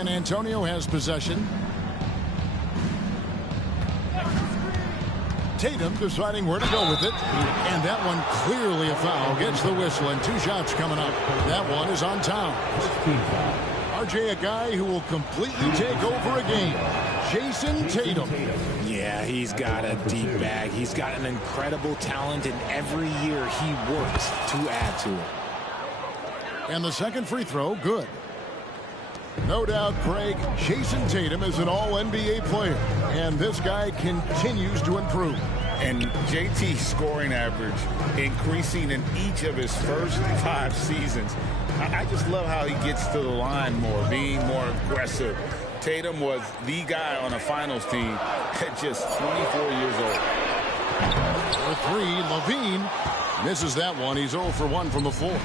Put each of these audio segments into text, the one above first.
San Antonio has possession. Tatum deciding where to go with it. And that one clearly a foul. Gets the whistle and 2 shots coming up. That one is on Towns. RJ, a guy who will completely take over a game. Jason Tatum. Yeah, he's got a deep bag. He's got an incredible talent, and every year he works to add to it. And the second free throw, good. No doubt, Craig, Jason Tatum is an all-NBA player, and this guy continues to improve. And JT's scoring average increasing in each of his first 5 seasons. I just love how he gets to the line more, being more aggressive. Tatum was the guy on a finals team at just 24 years old. For 3, Levine misses that one. He's 0 for 1 from the floor.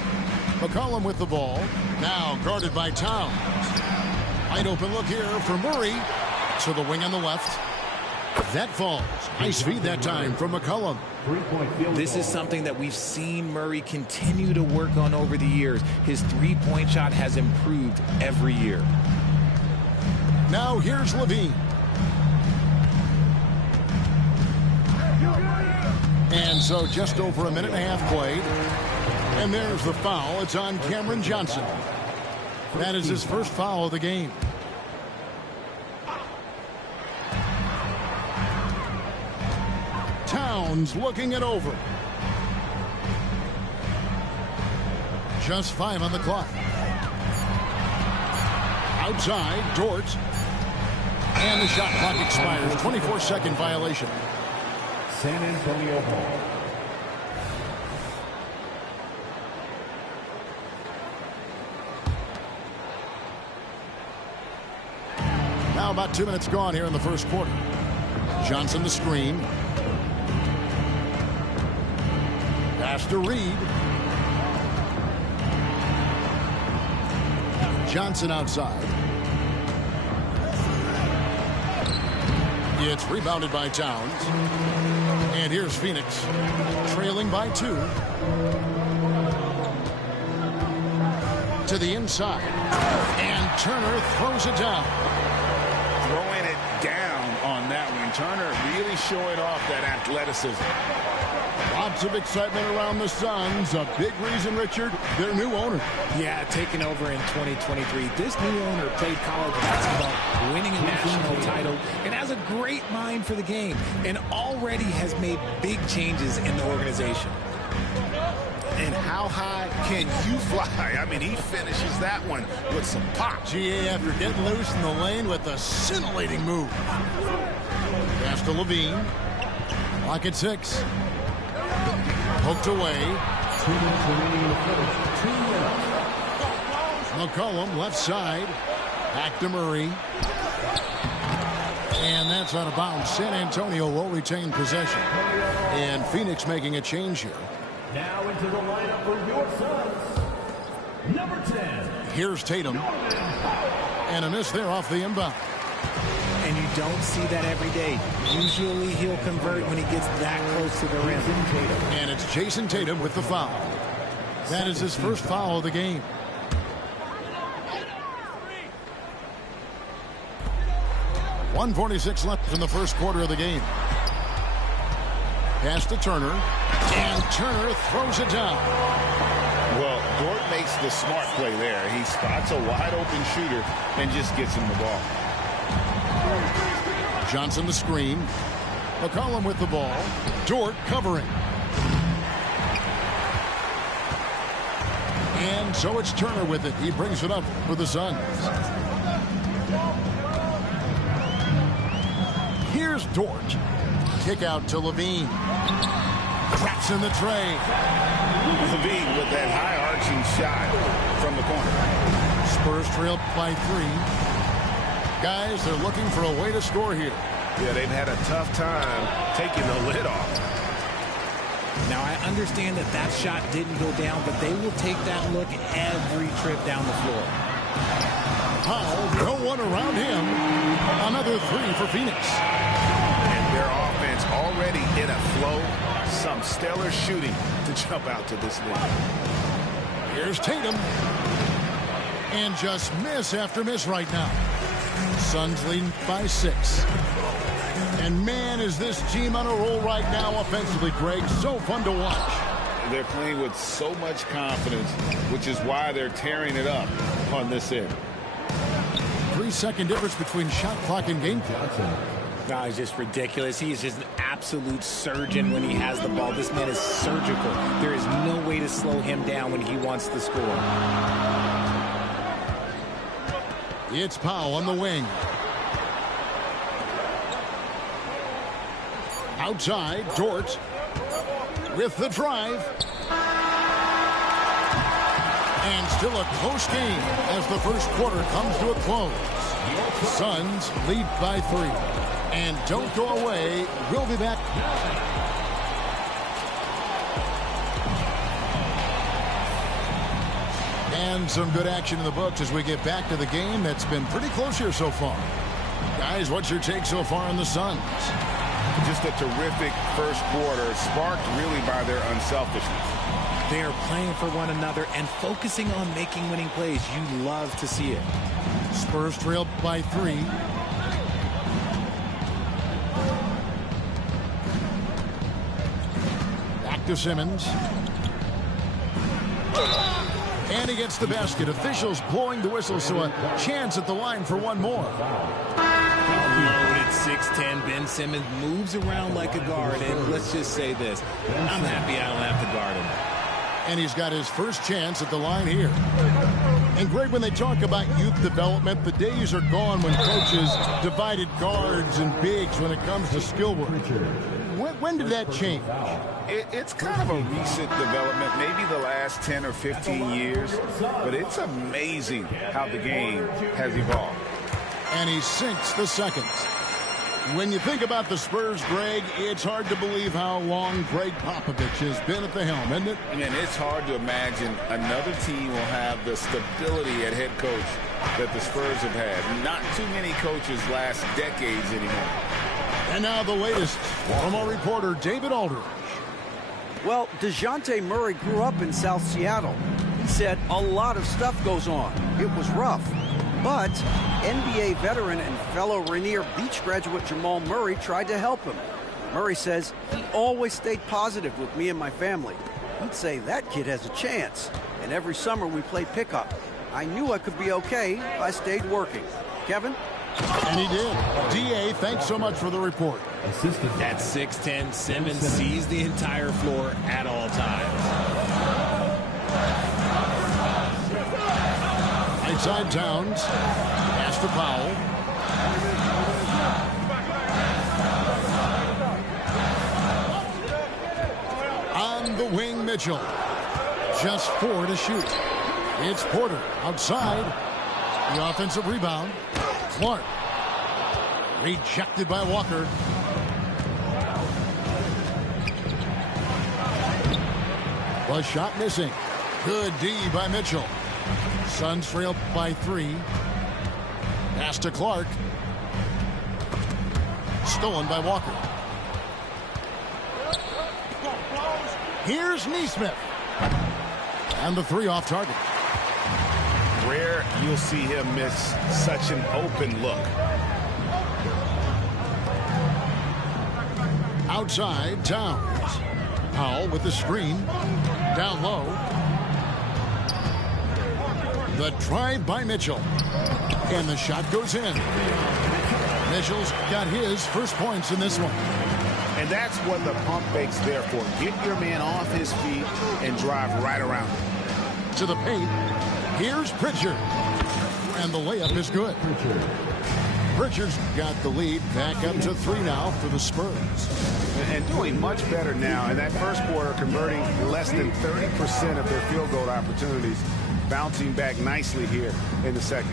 McCollum with the ball. Now guarded by Towns. Wide open look here for Murray. To the wing on the left. That falls. Nice feed that time from McCollum. This is something that we've seen Murray continue to work on over the years. His three-point shot has improved every year. Now here's Levine. And so just over a minute and a half played. And there's the foul. It's on Cameron Johnson. That is his first foul of the game. Towns looking it over. Just 5 on the clock. Outside, Dort. And the shot clock expires. 24-second violation. San Antonio ball. Now about 2 minutes gone here in the first quarter. Johnson the screen. Pass to Reed. Johnson outside. It's rebounded by Towns. And here's Phoenix, trailing by 2. To the inside. And Turner throws it down. Throwing it down on that one. Turner really showing off that athleticism. Lots of excitement around the Suns. A big reason, Richard, their new owner. Yeah, taking over in 2023. This new owner played college basketball, winning a national title, and has a great mind for the game, and already has made big changes in the organization. And how high can you fly? I mean, he finishes that one with some pop. GA after getting loose in the lane with a scintillating move. Pass to Levine. Clock at 6. Poked away. McCollum left side. Back to Murray. And that's out of bounds. San Antonio will retain possession. And Phoenix making a change here. Now into the lineup for your Suns. Number 10. Here's Tatum. And a miss there off the inbound. And you don't see that every day. Usually he'll convert when he gets that close to the rim. And it's Jason Tatum with the foul. That is his first foul of the game. .146 left in the first quarter of the game. Pass to Turner. And Turner throws it down. Well, Dort makes the smart play there. He spots a wide-open shooter and just gets him the ball. Johnson the screen. McCollum with the ball. Dort covering. And so it's Turner with it. He brings it up for the Suns. Here's Dort. Kick out to Levine. Cracks in the tray. Levine with that high-arching shot from the corner. Spurs trailed by 3. Guys, they're looking for a way to score here. Yeah, they've had a tough time taking the lid off. Now, I understand that that shot didn't go down, but they will take that look every trip down the floor. Powell, no one around him. Another 3 for Phoenix. And their offense already in a flow. Some stellar shooting to jump out to this lead. Here's Tatum. And just miss after miss right now. Suns leading by 6. And man, is this team on a roll right now offensively, Greg. So fun to watch. They're playing with so much confidence, which is why they're tearing it up on this end. 3-second difference between shot clock and game clock. No, it's just ridiculous. He is just an absolute surgeon when he has the ball. This man is surgical. There is no way to slow him down when he wants to score. It's Powell on the wing. Outside, Dort with the drive. And still a close game as the first quarter comes to a close. Suns lead by 3. And don't go away. We'll be back. And some good action in the books as we get back to the game that's been pretty close here so far. Guys, what's your take so far on the Suns? Just a terrific first quarter, sparked really by their unselfishness. They are playing for one another and focusing on making winning plays. You love to see it. Spurs trailed by 3. Back to Simmons. And he gets the basket. Officials blowing the whistle, so a chance at the line for one more. Loaded 6'10". Ben Simmons moves around like a guard, and let's just say this. I'm happy I don't have to guard him. And he's got his first chance at the line here. And Greg, when they talk about youth development, the days are gone when coaches divided guards and bigs when it comes to skill work. When did that change? It's kind of a recent development, maybe the last 10 or 15 years, but it's amazing how the game has evolved. And he sinks the second. When you think about the Spurs, Greg, it's hard to believe how long Greg Popovich has been at the helm, isn't it? And it's hard to imagine another team will have the stability at head coach that the Spurs have had. Not too many coaches last decades anymore. And now the latest from our reporter, David Aldridge. Well, DeJounte Murray grew up in South Seattle. He said a lot of stuff goes on. It was rough. But NBA veteran and fellow Rainier Beach graduate Jamal Murray tried to help him. Murray says he always stayed positive with me and my family. He'd say that kid has a chance. And every summer we play pickup. I knew I could be okay if I stayed working. Kevin? And he did. D.A., thanks so much for the report. At 6'10", Simmons sees the entire floor at all times. Outside Towns. Pass to Powell. On the wing, Mitchell. Just 4 to shoot. It's Porter outside. The offensive rebound. Clark. Rejected by Walker. The shot missing. Good D by Mitchell. Suns trail by 3. Pass to Clark. Stolen by Walker. Here's Nesmith. And the 3 off target. Rare you'll see him miss such an open look. Outside, Towns. Powell with the screen. Down low. The drive by Mitchell. And the shot goes in. Mitchell's got his first points in this one. And that's what the pump fake's there for. Get your man off his feet and drive right around him. To the paint. Here's Pritchard. And the layup is good. Pritchard's got the lead back up to 3 now for the Spurs. And doing much better now in that first quarter, converting less than 30% of their field goal opportunities, bouncing back nicely here in the second.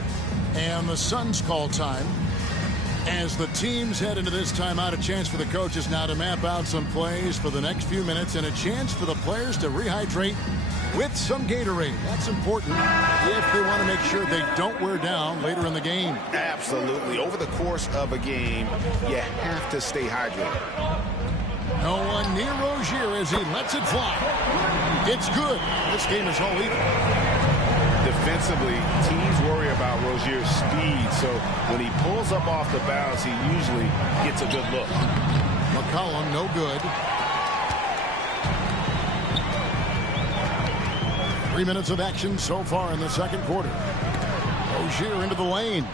And the Suns call time. As the teams head into this timeout, a chance for the coaches now to map out some plays for the next few minutes and a chance for the players to rehydrate with some Gatorade. That's important if they want to make sure they don't wear down later in the game. Absolutely. Over the course of a game, you have to stay hydrated. No one near Rozier as he lets it fly. It's good. This game is all equal. defensively, teams worry about Rozier's speed, so when he pulls up off the bounce, he usually gets a good look. McCollum, no good. 3 minutes of action so far in the second quarter. Rozier into the lane.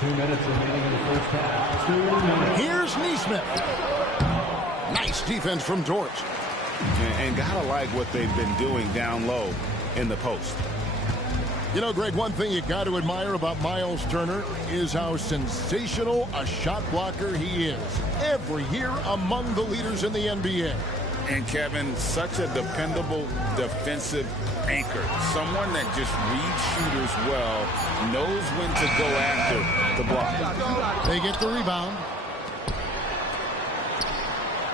2 minutes remaining in the first half. 2 minutes. Here's Neesmith. Nice defense from Dort. And gotta like what they've been doing down low in the post. You know, Greg, one thing you got to admire about Miles Turner is how sensational a shot blocker he is. Every year among the leaders in the NBA. And Kevin, such a dependable defensive anchor. Someone that just reads shooters well, knows when to go after the block. They get the rebound.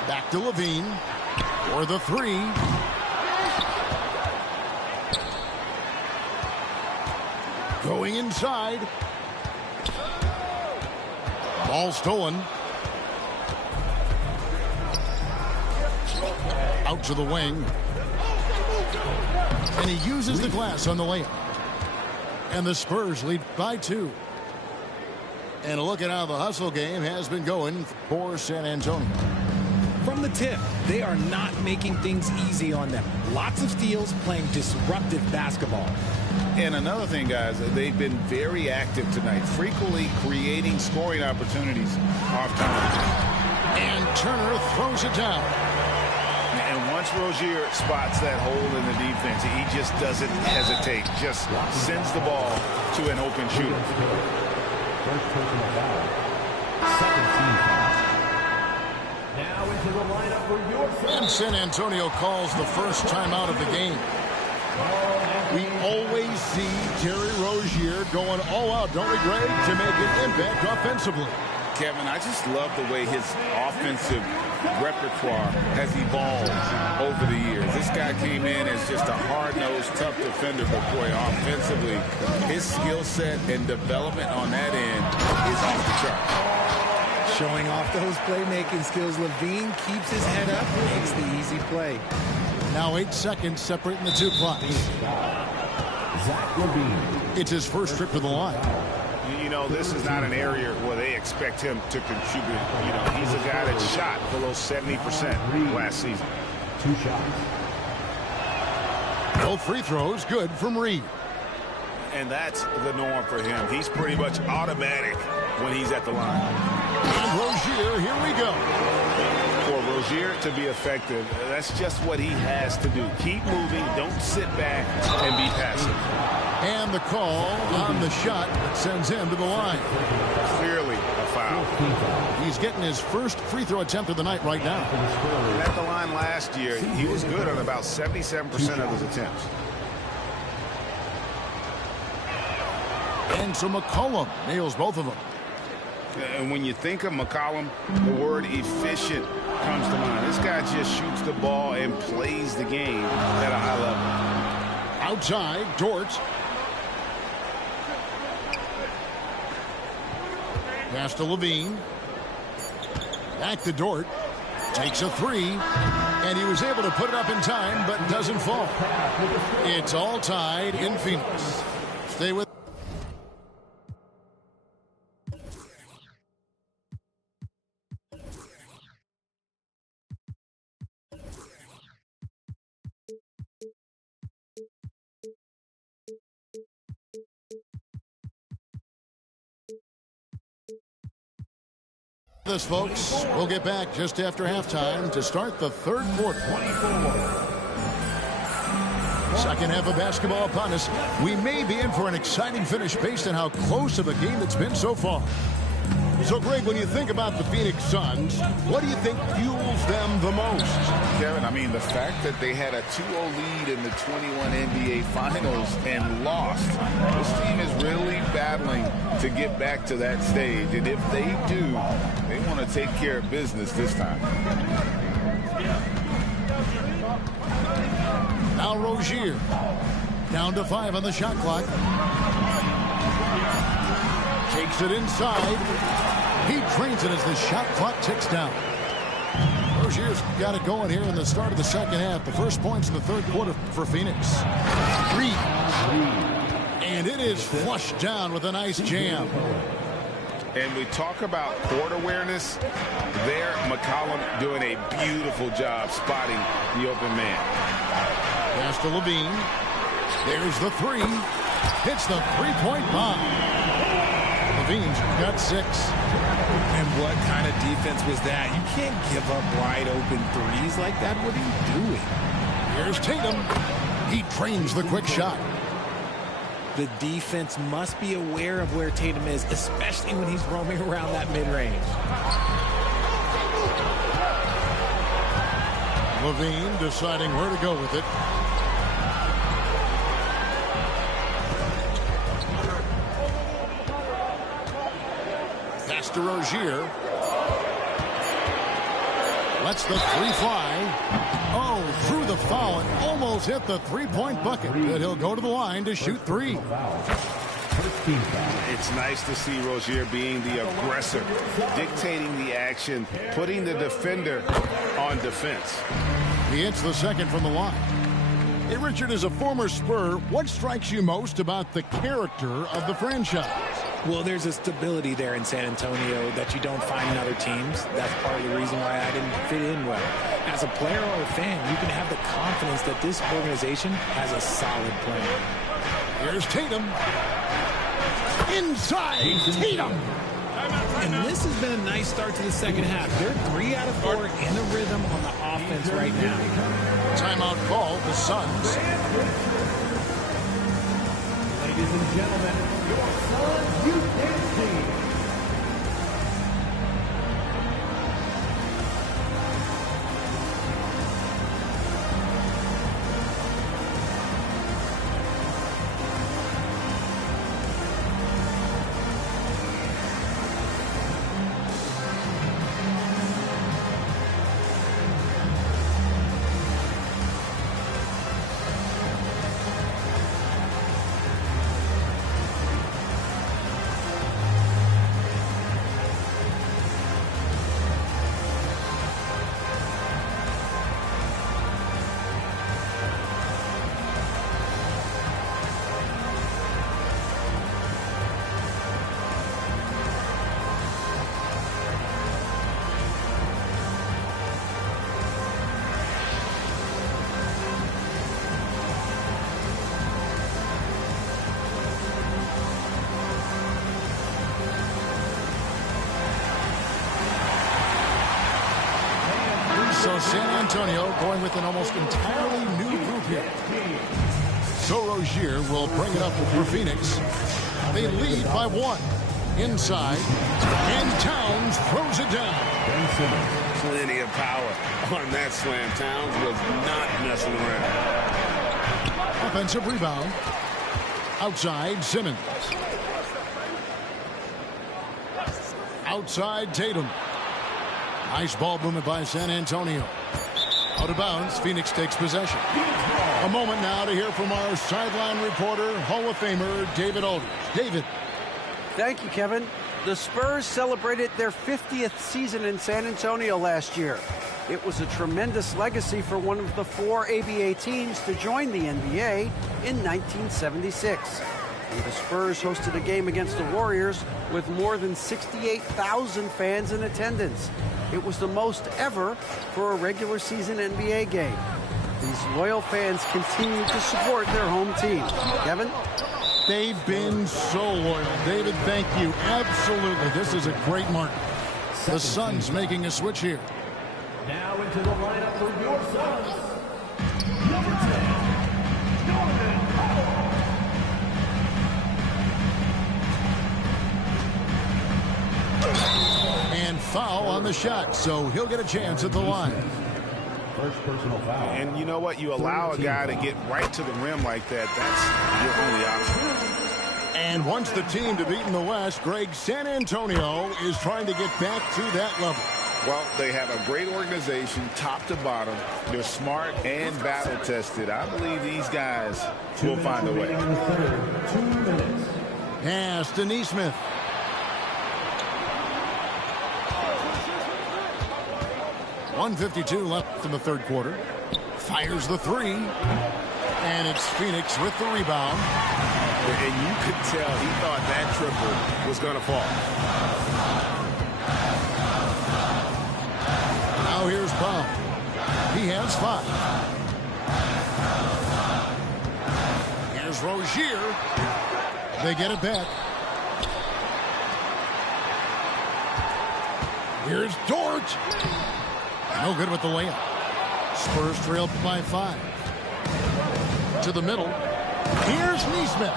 Back to Levine for the three. Going inside. Ball stolen. Out to the wing. And he uses the glass on the layup. And the Spurs lead by 2. And look at how the hustle game has been going for San Antonio. From the tip, they are not making things easy on them. Lots of steals, playing disruptive basketball. And another thing, guys, they've been very active tonight, frequently creating scoring opportunities off time. And Turner throws it down. And once Rozier spots that hole in the defense, he just doesn't hesitate, just sends the ball to an open shooter. First personal foul. Second team foul. Now into the lineup for your And San Antonio calls the first timeout of the game. We always see Terry Rozier going all out, don't we, Greg, to make an impact offensively. Kevin, I just love the way his offensive repertoire has evolved over the years. This guy came in as just a hard-nosed, tough defender, but boy, offensively, his skill set and development on that end is off the chart. Showing off those playmaking skills, Levine keeps his head up, makes the easy play. Now 8 seconds separating the two clocks. Zach Levine. It's his first trip to the line. You know, this is not an area where they expect him to contribute. You know, he's a guy that shot below 70% last season. 2 shots. Both free throws good from Reed. And that's the norm for him. He's pretty much automatic when he's at the line. And Rozier, here we go. For Rozier to be effective, that's just what he has to do. Keep moving, don't sit back and be passive. And the call on the shot that sends him to the line. Clearly a foul. He's getting his first free throw attempt of the night right now. At the line last year, he was good on about 77% of his attempts. And so McCollum nails both of them. And when you think of McCollum, the word efficient comes to mind. This guy just shoots the ball and plays the game at a high level. Outside, Dort. Pass to Levine. Back to Dort. Takes a three. And he was able to put it up in time, but doesn't fall. It's all tied in Phoenix. Stay with this, folks. We'll get back just after halftime to start the third quarter. Second half of basketball upon us. We may be in for an exciting finish based on how close of a game it's been so far. So, Greg, when you think about the Phoenix Suns, what do you think fuels them the most? Kevin, I mean, the fact that they had a 2-0 lead in the 21 NBA Finals and lost. This team is really battling to get back to that stage. And if they do, they want to take care of business this time. Now Rozier. Down to 5 on the shot clock. Takes it inside. He drains it as the shot clock ticks down. Rozier's got it going here in the start of the second half. The first points in the third quarter for Phoenix. Reed. And is flushed down with a nice jam. And we talk about court awareness. There, McCollum doing a beautiful job spotting the open man. Pass to Levine. There's the three. Hits the three-point bomb. Levine's got 6. And what kind of defense was that? You can't give up wide open threes like that. What are you doing? Here's Tatum. He trains the quick shot. The defense must be aware of where Tatum is, especially when he's roaming around that mid-range. Levine deciding where to go with it. Pass to Rozier. Lets the three fly. Oh, through the foul and almost hit the three-point bucket. But he'll go to the line to shoot 3. It's nice to see Rozier being the aggressor, dictating the action, putting the defender on defense. He hits the second from the line. Hey, Richard, as a former Spur, what strikes you most about the character of the franchise? Well, there's a stability there in San Antonio that you don't find in other teams. That's part of the reason why I didn't fit in well. As a player or a fan, you can have the confidence that this organization has a solid plan. Here's Tatum. Inside, Tatum. And this has been a nice start to the second half. They're 3 out of 4 in a rhythm on the offense right now. Timeout call, the Suns. Ladies and gentlemen, your Suns Youth Dance Team. So San Antonio going with an almost entirely new group here. So Rozier will bring it up for Phoenix. They lead by 1. Inside. And Towns throws it down. Plenty of power on that slam. Towns was not messing around. Offensive rebound. Outside, Simmons. Outside, Tatum. Nice ball movement by San Antonio. Out of bounds, Phoenix takes possession. A moment now to hear from our sideline reporter, Hall of Famer David Aldridge. David. Thank you, Kevin. The Spurs celebrated their 50th season in San Antonio last year. It was a tremendous legacy for one of the 4 ABA teams to join the NBA in 1976. And the Spurs hosted a game against the Warriors with more than 68,000 fans in attendance. It was the most ever for a regular season NBA game. These loyal fans continue to support their home team. Kevin? They've been so loyal. David, thank you. Absolutely. This is a great market. The Suns making a switch here. Now into the lineup for your Suns. Number 10, Norman Powell. And foul on the shot, so he'll get a chance at the line. First personal foul. And you know what? You allow a guy to get right to the rim like that. That's your only option. And once the team to beat in the West, Greg, San Antonio is trying to get back to that level. Well, they have a great organization, top to bottom. They're smart and battle-tested. I believe these guys will find a way. 2 minutes. Pass to Nesmith. .152 left in the third quarter. Fires the 3. And it's Phoenix with the rebound. And you could tell he thought that triple was going to fall. Now here's Baum. He has 5. Here's Rozier. They get it back. Here's Dort. No good with the layup. Spurs trail by 5. To the middle. Here's Nesmith.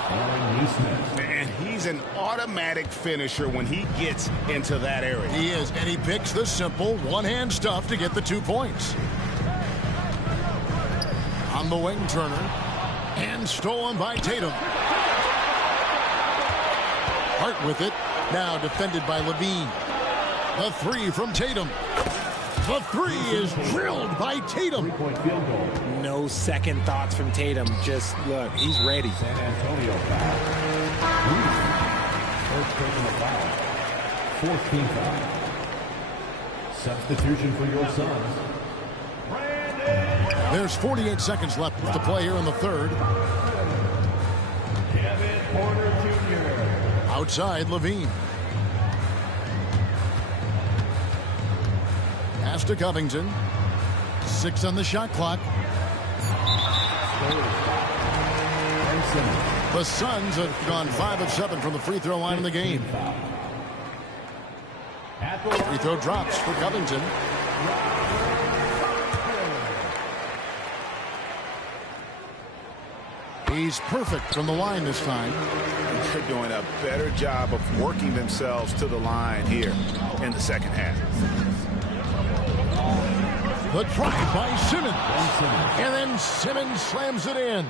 And he's an automatic finisher when he gets into that area. He is, and he picks the simple one-hand stuff to get the 2 points. On the wing, Turner. And stolen by Tatum. Hart with it. Now defended by Levine. The 3 from Tatum. The 3 is drilled by Tatum. No second thoughts from Tatum. Just look, he's ready. San Antonio foul. First personal foul. 14th foul. Substitution for your Suns. There's 48 seconds left to play here in the third. Kevin Porter Jr. Outside, Levine. Pass to Covington. 6 on the shot clock. The Suns have gone 5 of 7 from the free throw line in the game. Free throw drops for Covington. He's perfect from the line this time. They're doing a better job of working themselves to the line here in the second half. The drive by Simmons. And then Simmons slams it in.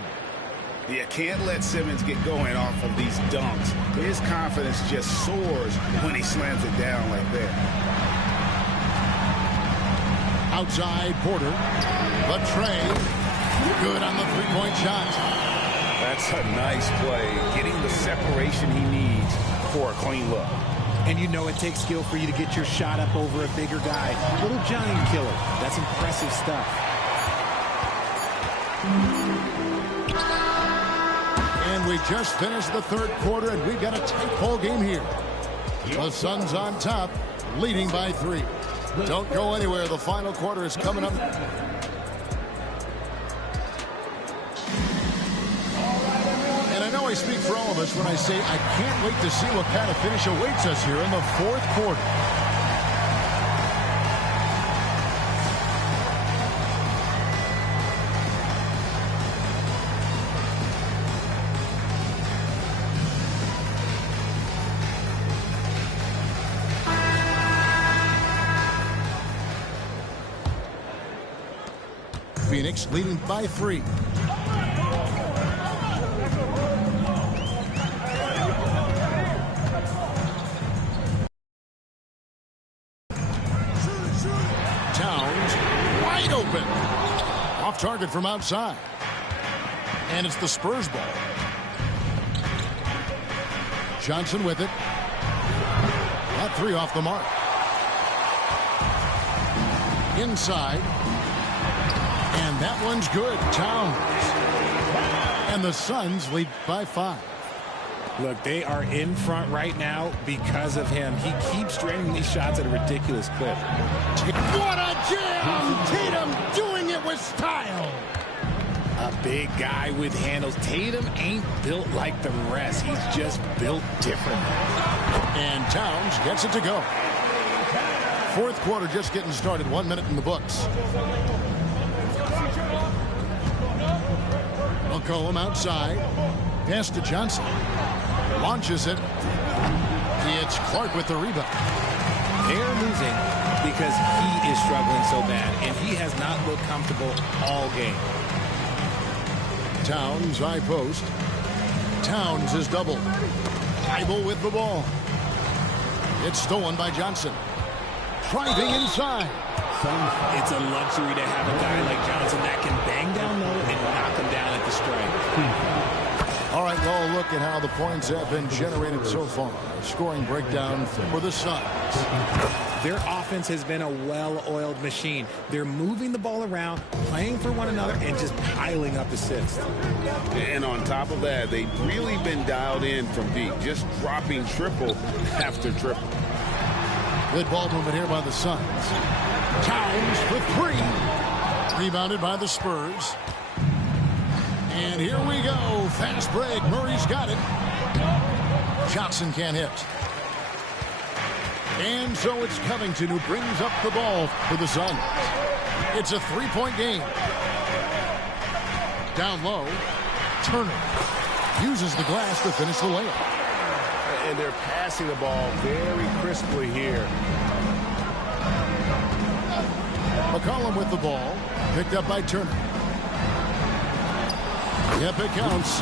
You can't let Simmons get going off of these dunks. His confidence just soars when he slams it down like that. Outside, Porter. The tray. Good on the three-point shot. That's a nice play. Getting the separation he needs for a clean look. And you know it takes skill for you to get your shot up over a bigger guy. Little giant killer. That's impressive stuff. And we just finished the third quarter, and we've got a tight ball game here. The Suns on top, leading by 3. Don't go anywhere. The final quarter is coming up. And I know I speak for all of us when I say I can't wait to see what kind of finish awaits us here in the fourth quarter. Phoenix leading by 3. Towns wide open. Off target from outside. And it's the Spurs ball. Johnson with it. That 3 off the mark. Inside. And that one's good. Towns. And the Suns lead by 5. Look, they are in front right now because of him. He keeps draining these shots at a ridiculous clip. What a jam! Tatum doing it with style. A big guy with handles. Tatum ain't built like the rest. He's just built different. And Towns gets it to go. Fourth quarter just getting started. 1 minute in the books. McCollum outside. Pass to Johnson. Launches it. It's Clark with the rebound. They're losing because he is struggling so bad, and he has not looked comfortable all game. Towns high post. Towns is doubled. Thybulle with the ball. It's stolen by Johnson. Driving inside. It's a luxury to have a guy like Johnson that can bang down low and knock him down at the strike. All right, well, look at how the points have been generated so far. Scoring breakdown for the Suns. Their offense has been a well-oiled machine. They're moving the ball around, playing for one another, and just piling up assists. And on top of that, they've really been dialed in from deep, just dropping triple after triple. Good ball movement here by the Suns. Towns for three. Rebounded by the Spurs. And here we go. Fast break. Murray's got it. Johnson can't hit. And so it's Covington who brings up the ball for the Suns. It's a three-point game. Down low. Turner uses the glass to finish the layup. And they're passing the ball very crisply here. McCollum with the ball. Picked up by Turner. Yep, it counts.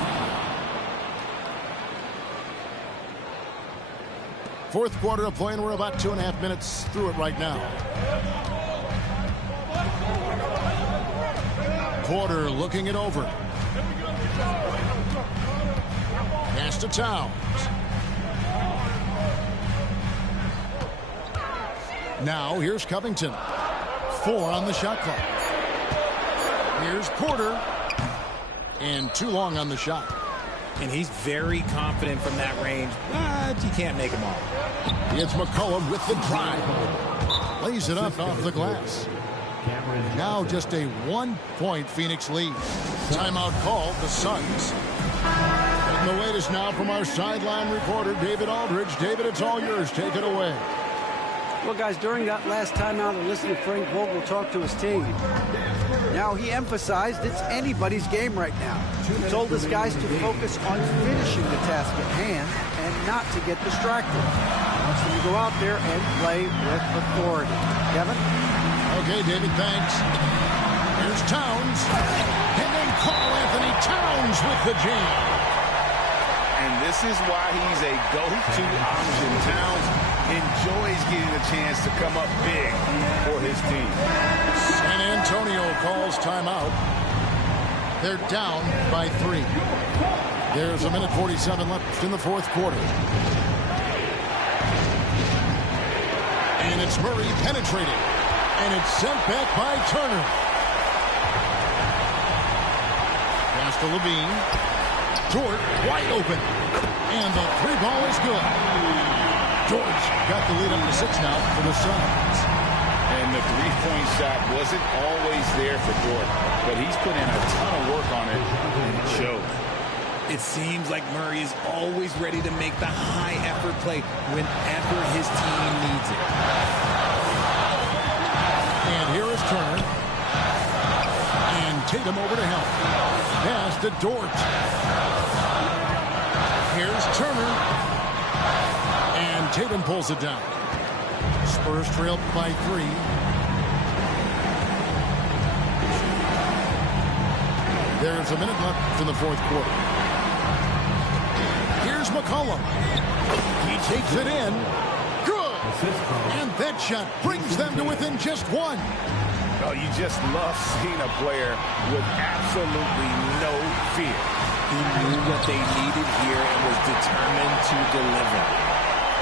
Fourth quarter of play, and we're about 2.5 minutes through it right now. Porter looking it over. Pass to Towns. Now here's Covington. 4 on the shot clock. Here's Porter. And too long on the shot. And he's very confident from that range, but you can't make him all. It's McCollum with the drive. Lays it up off the glass. Now just a 1-point Phoenix lead. Timeout called, the Suns. And the wait is now from our sideline reporter, David Aldridge. David, it's all yours. Take it away. Well, guys, during that last timeout, I listened to Frank Vogel talk to his team. Now, he emphasized it's anybody's game right now. He told his guys to focus on finishing the task at hand and not to get distracted. He wants them to go out there and play with authority. Kevin? Okay, David, thanks. Here's Towns. And then Karl Anthony Towns with the jam. And this is why he's a go-to option. Towns enjoys getting the chance to come up big for his team. San Antonio calls timeout. They're down by 3. There's a minute 47 left in the fourth quarter. And it's Murray penetrating. And it's sent back by Turner. Pass to Levine. Dort wide open. And the 3-ball is good. George got the lead up to 6 now for the Suns. And the three-point shot wasn't always there for Dort, but he's put in a ton of work on it, and it shows. It seems like Murray is always ready to make the high-effort play whenever his team needs it. And here is Turner. And Tatum over to help. Pass to Dort. Here's Turner. And Tatum pulls it down. Spurs trail by 3. There's a minute left in the fourth quarter. Here's McCollum. He takes it in. Good. And that shot brings them to within just 1. Oh, you just love seeing a player with absolutely no fear. He knew what they needed here and was determined to deliver.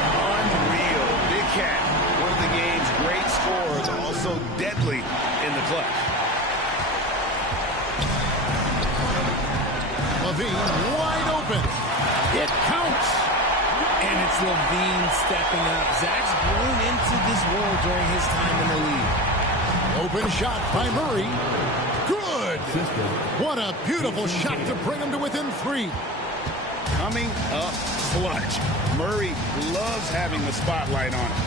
Unreal. Big Cat, one of the game's great scorers, also deadly in the clutch. Levine wide open. It counts. And it's Levine stepping up. Zach's grown into this role during his time in the league. Open shot by Murray. Good. What a beautiful shot to bring him to within 3. Coming up clutch. Murray loves having the spotlight on him.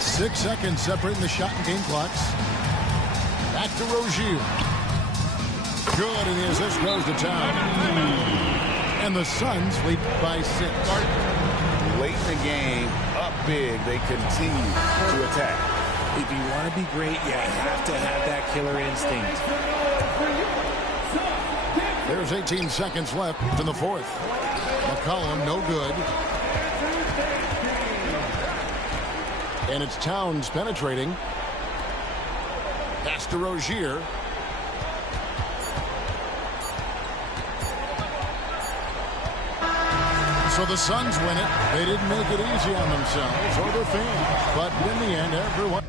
6 seconds separating the shot and game clocks. Back to Rozier. Good, and the assist goes to Town. And the Suns lead by 6. Late in the game, up big, they continue to attack. If you want to be great, you have to have that killer instinct. There's 18 seconds left in the fourth. McCollum, no good. And it's Towns penetrating. Pass to Rozier. So the Suns win it. They didn't make it easy on themselves or their fans. But in the end, everyone...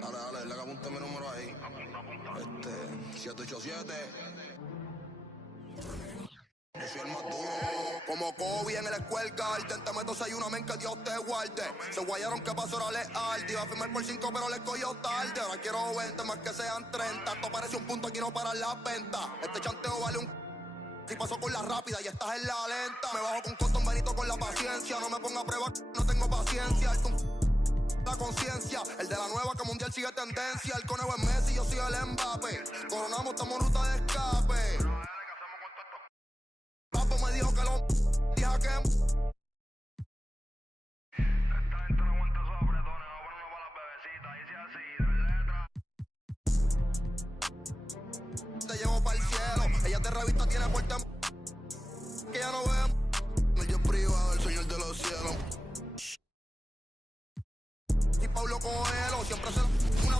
Dale, le apunta mi número ahí. 787. Yo soy el más duro. Como Kobe en el Square Te meto 6-1, men, que Dios te guarde. Se guayaron que pasó era leal. Te iba a firmar por 5, pero le cogió tarde. Ahora quiero 20, más que sean 30. Esto parece un punto, aquí no para la venta. Este chanteo vale un... Si pasó con la rápida y estás en la lenta. Me bajo con Cotton Benito con la paciencia. No me ponga a prueba, no tengo paciencia. La conciencia, el de la nueva que mundial sigue tendencia. El conejo es Messi, yo soy el Mbappé. Coronamos, estamos en ruta de escape. Papo me dijo que lo dije que esta gente no aguanta esos apretones, no ponen uno para las bebecitas, dice así, de letra. te llevo para el cielo. Ella te revista, tiene puerta que ya no veo. No, yo privado, el señor de los cielos. Y Pablo Coelho siempre se una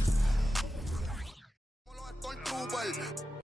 como los Stormtroopers.